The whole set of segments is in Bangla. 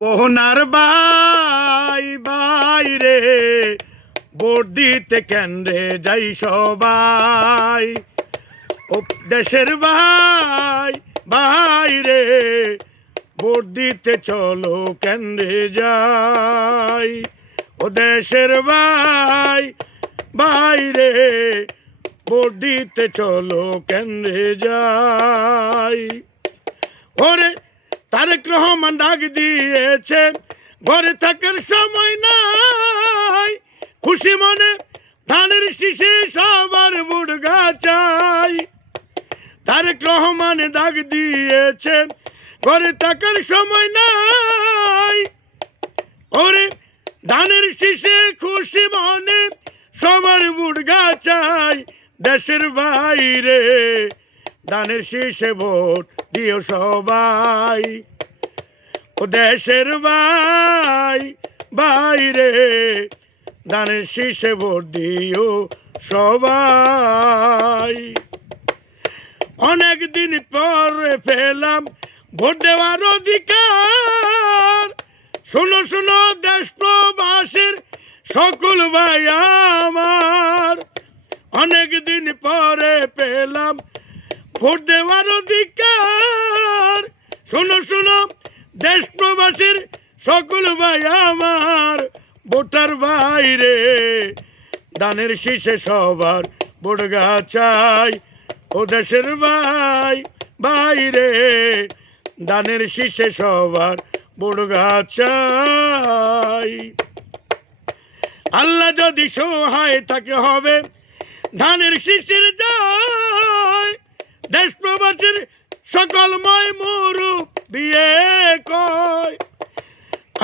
ওনার বাই বাই রে, ভোট দিতে কেন্দ্রে যাই সবাই। ও দেশের ভাই ভাই রে, ভোট দিতে চলো কেন্দ্রে যাই। ও দেশের ভাই ভাই রে, ভোট দিতে চলো কেন্দ্রে যাই। ওরে তারেক রহমান ডাক দিয়েছে, ঘরে থাকার সময় নাই, খুশি মনে ধানের শীষে সবার ভোট চাই। তারেক রহমান ডাক দিয়েছে, ঘরে থাকার সময় নাই, ওরে ধানের শীষে খুশি মনে সবার ভোট চাই। দেশের বাইরে ধানের শীষে ভোট দিও সবাই। ও দেশের ভাই বাইরে ধানের শীষে ভোট দিও সবাই। অনেক দিন পরে পেলাম ভোট দেওয়ার অধিকার। শুনো শুনো দেশ প্রবাসীর সকল ভাই আমার, অনেক দিন পরে পেলাম ভোট দেওয়ার অধিকার। শুনো শুনো দেশ প্রবাসীর সকল ভাই আমার, ভোটার বাইরে ধানের শীষে সবার ভোট চাই। ও দেশের ভাই বাইরে ধানের শীষে সবার ভোট চাই। আল্লাহ যদি সহায় থাকে হবে ধানের শীষের জয়। দেশ প্রবাসীর সকলময় মুরব্বিয়ে কয়,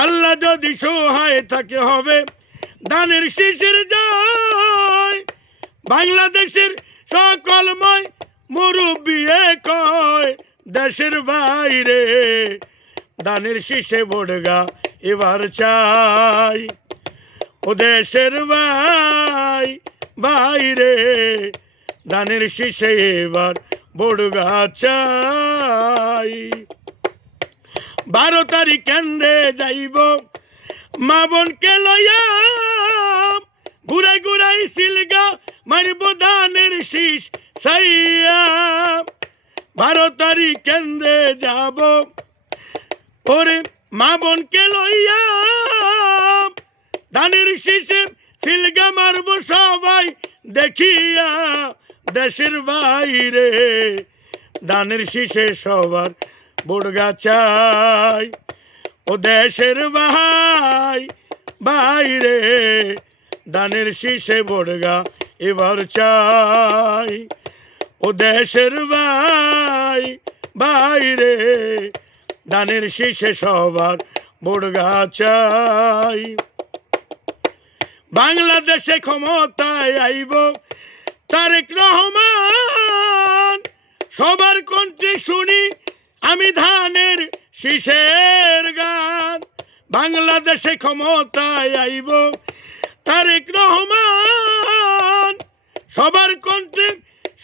আল্লাহ যদি সহায় থাকে হবে ধানের শীষের জয়। বাংলাদেশের সকলময় মুরব্বিয়ে কয়, দেশের বাইরে ধানের শীষে ভোট এবার চাই। ও দেশের ভাই বাইরে ধানের শীষে এবার ভোট চাই। 12 তারিখ কেন্দ্রে যাইব মা বোনকে লইয়া, ঘুরাই ঘুরাই সিলগা মারব ধানের শীষ সাইয়া। 12 তারিখ কেন্দ্রে যাব ওরে মা বোনকে লইয়া, ধানের শীষে সিলগা মারব সবাই দেখিয়া। দেশের বাইরে ধানের শীষে সবার ভোট চাই। ও দেশের ভাই বাইরে ধানের শীষে ভোট এবার চাই। ও দেশের ভাই বাইরে ধানের শীষে সবার ভোট চাই। বাংলাদেশে ক্ষমতায় আইব তারেক রহমান, সবার কণ্ঠে শুনি আমি ধানের শীষের গান। বাংলাদেশে ক্ষমতায় আইব তারেক রহমান, সবার কণ্ঠে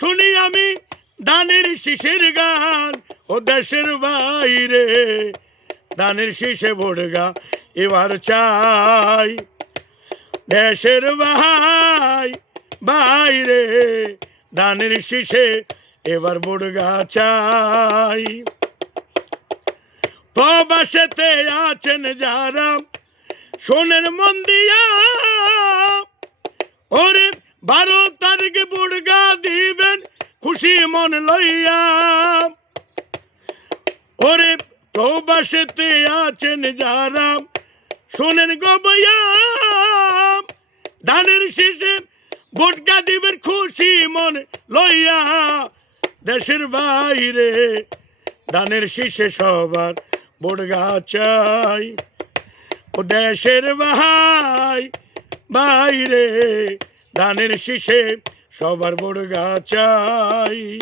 শুনি আমি ধানের শীষের গান। ও দেশের বাইরে ধানের শীষে ভোট এবার চাই। দেশের ভাই বাইরে ধানের শীষে এবার ভোট চাই। প্রবাসেতে আছেন যারা শোনেন মন দিয়া, ওরে 12 তারিখে ভোট দিবেন খুশি মন লইয়া। ওরে প্রবাসেতে আছেন যারা শোনেন গো বইয়া, ধানের শীষে ভোট দিবেন খুশি মন লইয়া। দেশের বাইরে ধানের শীষে সবার ভোট চাই। ও দেশের ভাই বাইরে ধানের শীষে সবার ভোট চাই।